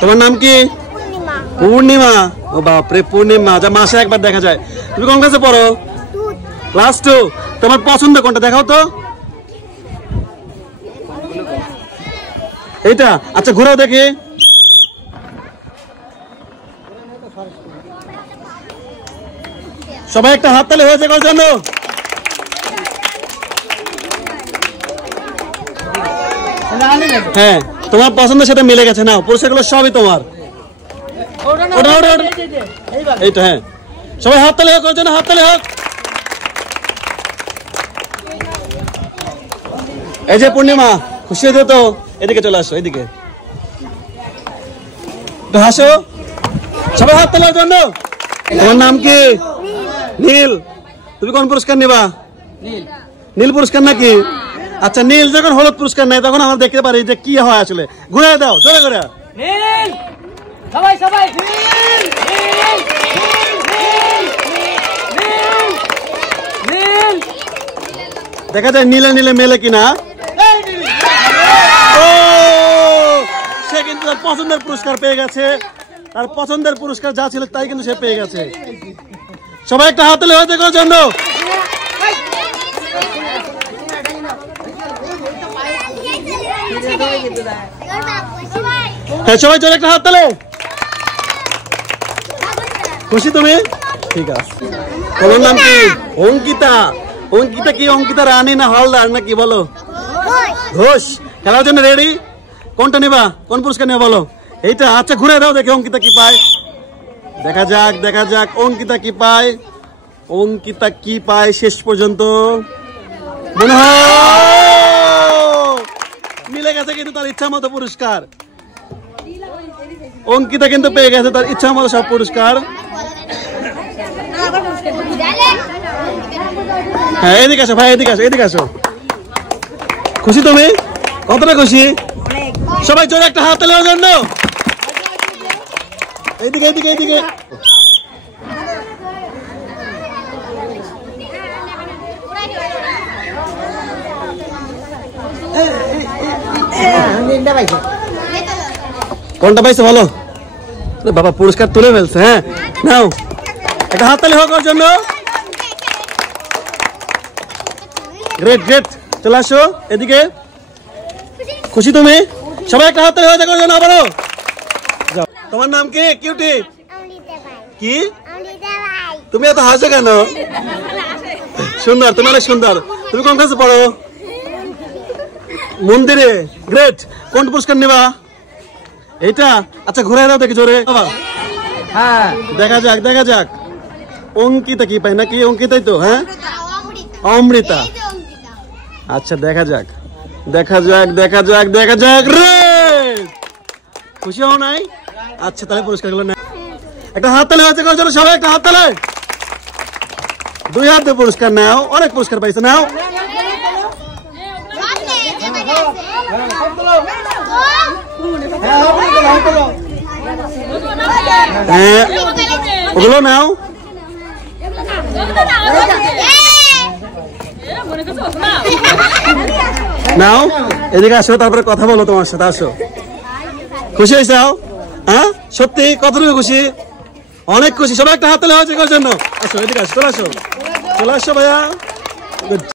তোমার নাম কি? পূর্ণিমা। ও বাপরে, পূর্ণিমা যা মাসে একবার দেখা যায়। তুমি কোন ক্লাসে পড়ো? ক্লাস 2। তোমার পছন্দ কোনটা দেখাও তো। এইটা? আচ্ছা ঘুরাও দেখি। সবাই একটা হাততালি হয়েছে কার জন্য? হ্যাঁ, তোমার পছন্দের সাথে মিলে গেছে। নাও, পুরস্কারগুলো সবই তোমার। এইটা হ্যাঁ, সবাই হাততালি হোক ওর জন্য, হাততালি হোক। এই যে পূর্ণিমা, খুশি হয়েছে তো? এদিকে চলে আসো, এদিকে হাসো। সবাই হাততালি ওর জন্য। তোমার নাম কি? নীল। তুমি কোন পুরস্কার নিবা? নীল পুরস্কার নাকি? আচ্ছা, নীল যখন হলুদ পুরস্কার নেয় তখন আমরা দেখতে পারি যে কি হয় আসলে। ঘুরে দাও জোরে করে। দেখা যায় নীলে নীলে মেলে কিনা। ও, সে কিন্তু তার পছন্দের পুরস্কার পেয়ে গেছে। তার পছন্দের পুরস্কার যা ছিল তাই কিন্তু সে পেয়ে গেছে। সবাই একটা হাততালি হয়েছে কার জন্য? হ্যাঁ, সবাই জোরে একটা হাততালি। খুশি তুমি? ঠিক আছে। তোমার নাম কি? অঙ্কিতা। অঙ্কিতা কি অঙ্কিতা রানী না হালদার নাকি বলো? ঘোষ। খেলার জন্য রেডি? কোনটা নিবা? কোন পুরস্কার নেবা বলো? এইটা? আচ্ছা ঘুরে দাও দেখি অঙ্কিতা কি পায়। দেখা যাক, দেখা যাক অঙ্কিতা কি পায়। অঙ্কিতা কি পায় শেষ পর্যন্ত? মনে হয় মিলে গেছে কিন্তু তার ইচ্ছা মতো পুরস্কার। অঙ্কিতা কিন্তু পেয়ে গেছে তার ইচ্ছা মতো সব পুরস্কার। হ্যাঁ, এদিকে আসো ভাই, এদিকে আসো, এদিকে আসো। খুশি তুমি? কতটা খুশি? সবাই জোরে একটা হাত তালি ওর জন্য। এইদিকে, এইদিকে, এইদিকে। কোনটা পাইছো বলো? বাবা পুরস্কার তুলে ফেলছে। হ্যাঁ, নাও একটা হাততালি হোক ওর জন্য। গ্রেট গ্রেট, চলে আসো এদিকে। খুশি তুমি? সবাই একটা হাততালি হয়ে যাক ওর জন্য আবারও। তোমার নাম কি? কিউটি কি? তুমি এত হাসো কেন? সুন্দর, তুমি অনেক সুন্দর। তুমি কোন ক্লাসে পড়ো? মন্দিরে। গ্রেট। কোন পুরস্কার নেবা? এইটা? আচ্ছা ঘুরে দাও দেখি জোরে। হ্যাঁ, দেখা যাক, দেখা যাক অঙ্কিতা কি পাই নাকি? অঙ্কিতাই তো। হ্যাঁ, অমৃতা। আচ্ছা দেখা যাক, দেখা যাক, দেখা যাক, দেখা যাক। রে খুশি হও নাই? আচ্ছা তাহলে পুরস্কারগুলো না। একটা হাততালি হয়েছে কার জন্য? সবাই একটা হাততালি। 2 হাত দিয়ে পুরস্কার নাও, অনেক পুরস্কার পাইছে। নাও হ্যাঁ, ওগুলো নাও। নাও এদিকে আসো, তারপরে কথা বলো তোমার সাথে। আসো। খুশি হয়েছে? হ্যাঁ সত্যি? কতটুকু খুশি? অনেক খুশি। সবাই একটা হাততালি হয়েছে কার জন্য? আসো এদিকে আসো, চলে আসো, চলে আসো ভাইয়া।